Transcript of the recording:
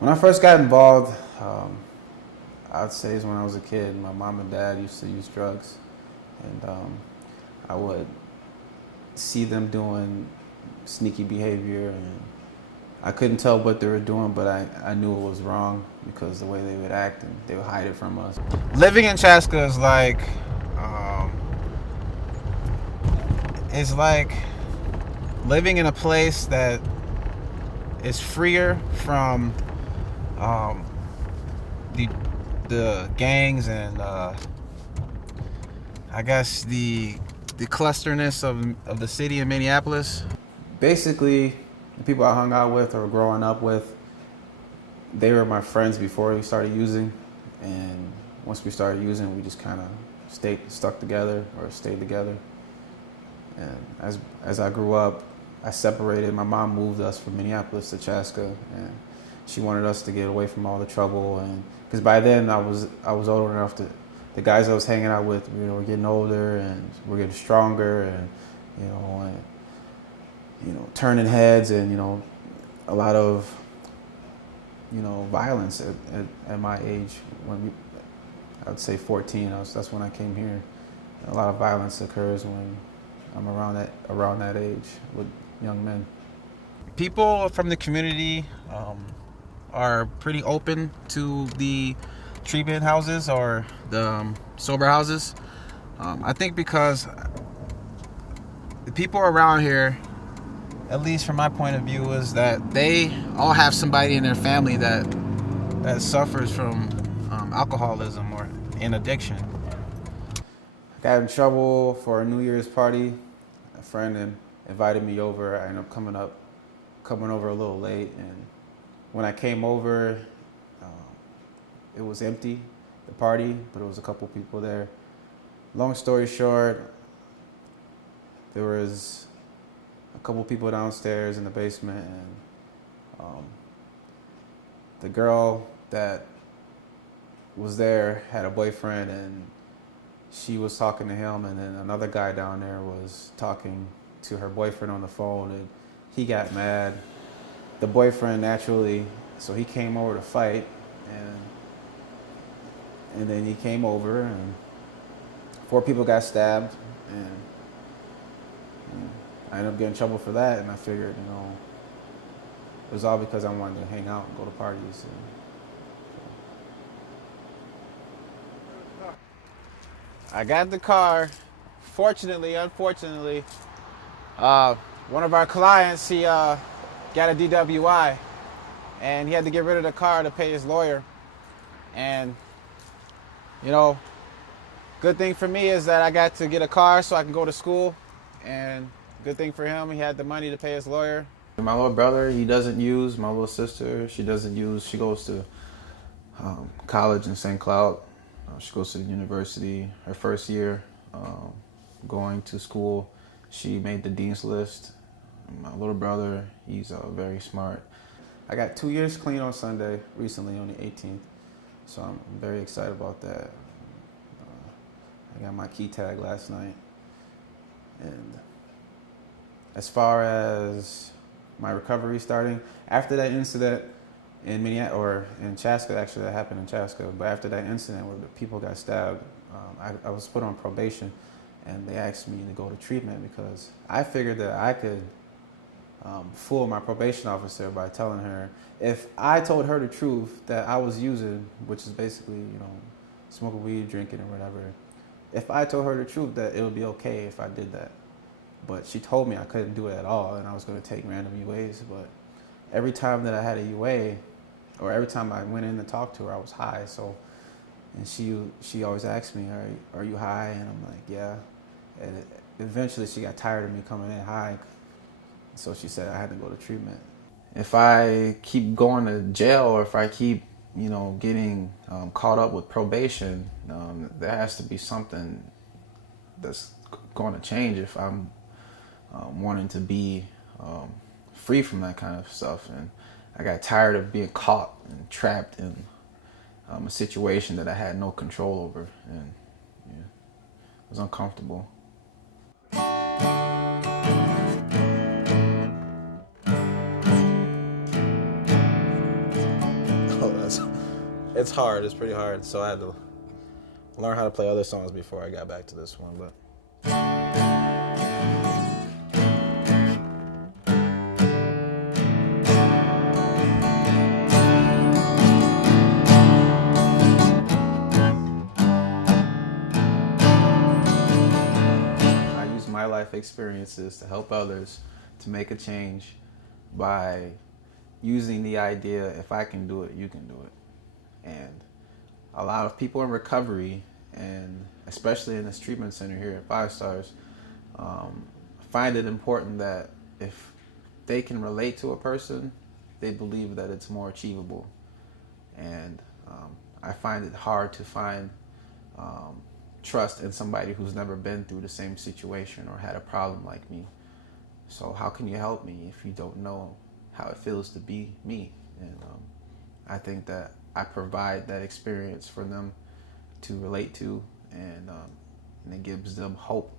When I first got involved, I'd say is when I was a kid. My mom and dad used to use drugs, and I would see them doing sneaky behavior, and I couldn't tell what they were doing, but I knew it was wrong because the way they would act and they would hide it from us. Living in Chaska is like living in a place that is freer from the gangs and I guess the clusterness of the city of Minneapolis. Basically, the people I hung out with or growing up with, they were my friends before we started using, and once we started using, we just kind of stuck together or stayed together. And as I grew up, I separated. My mom moved us from Minneapolis to Chaska, and she wanted us to get away from all the trouble. And because by then I was old enough to, the guys I was hanging out with, were getting older and we're getting stronger, and turning heads, and a lot of violence at my age. I would say 14. That's when I came here. A lot of violence occurs when I'm around that age with young men. People from the community are pretty open to the treatment houses or the sober houses. I think because the people around here, at least from my point of view, is that they all have somebody in their family that suffers from alcoholism or an addiction. I got in trouble for a New Year's party. A friend invited me over. I ended up coming over a little late, and when I came over, it was empty, the party, but it was a couple people there. Long story short, there was a couple people downstairs in the basement, and the girl that was there had a boyfriend, and she was talking to him, and then another guy down there was talking to her boyfriend on the phone, and he got mad. The boyfriend naturally, so he came over to fight, and then he came over, and 4 people got stabbed, and I ended up getting in trouble for that, and I figured, it was all because I wanted to hang out and go to parties. I got in the car. Unfortunately, one of our clients, he got a DWI, and he had to get rid of the car to pay his lawyer. And, good thing for me is that I got to get a car so I can go to school, and good thing for him, he had the money to pay his lawyer. My little brother, he doesn't use. My little sister, she doesn't use. She goes to college in St. Cloud. She goes to the university. Her first year going to school, she made the dean's list. My little brother, he's very smart. I got 2 years clean on Sunday, recently on the 18th. So I'm very excited about that. I got my key tag last night. And as far as my recovery starting, after that incident in Minneapolis, or in Chaska, actually that happened in Chaska, but after that incident where the people got stabbed, I was put on probation, and they asked me to go to treatment because I figured that I could fool my probation officer by telling her, if I told her the truth that I was using, which is basically, smoking weed, drinking, or whatever, if I told her the truth that it would be okay if I did that. But she told me I couldn't do it at all, and I was going to take random UAs. But every time that I had a UA, or every time I went in to talk to her, I was high. So, and she always asked me, are you high? And I'm like, yeah. And eventually she got tired of me coming in high, so she said I had to go to treatment. If I keep going to jail, or if I keep, getting caught up with probation, there has to be something that's going to change if I'm wanting to be free from that kind of stuff. And I got tired of being caught and trapped in a situation that I had no control over, and it was uncomfortable. it's hard. It's pretty hard. So I had to learn how to play other songs before I got back to this one. But I use my life experiences to help others to make a change by using the idea, if I can do it, you can do it. And a lot of people in recovery, and especially in this treatment center here at Five Stars, find it important that if they can relate to a person, they believe that it's more achievable. And I find it hard to find trust in somebody who's never been through the same situation or had a problem like me. So how can you help me if you don't know how it feels to be me? And I think that I provide that experience for them to relate to, and it gives them hope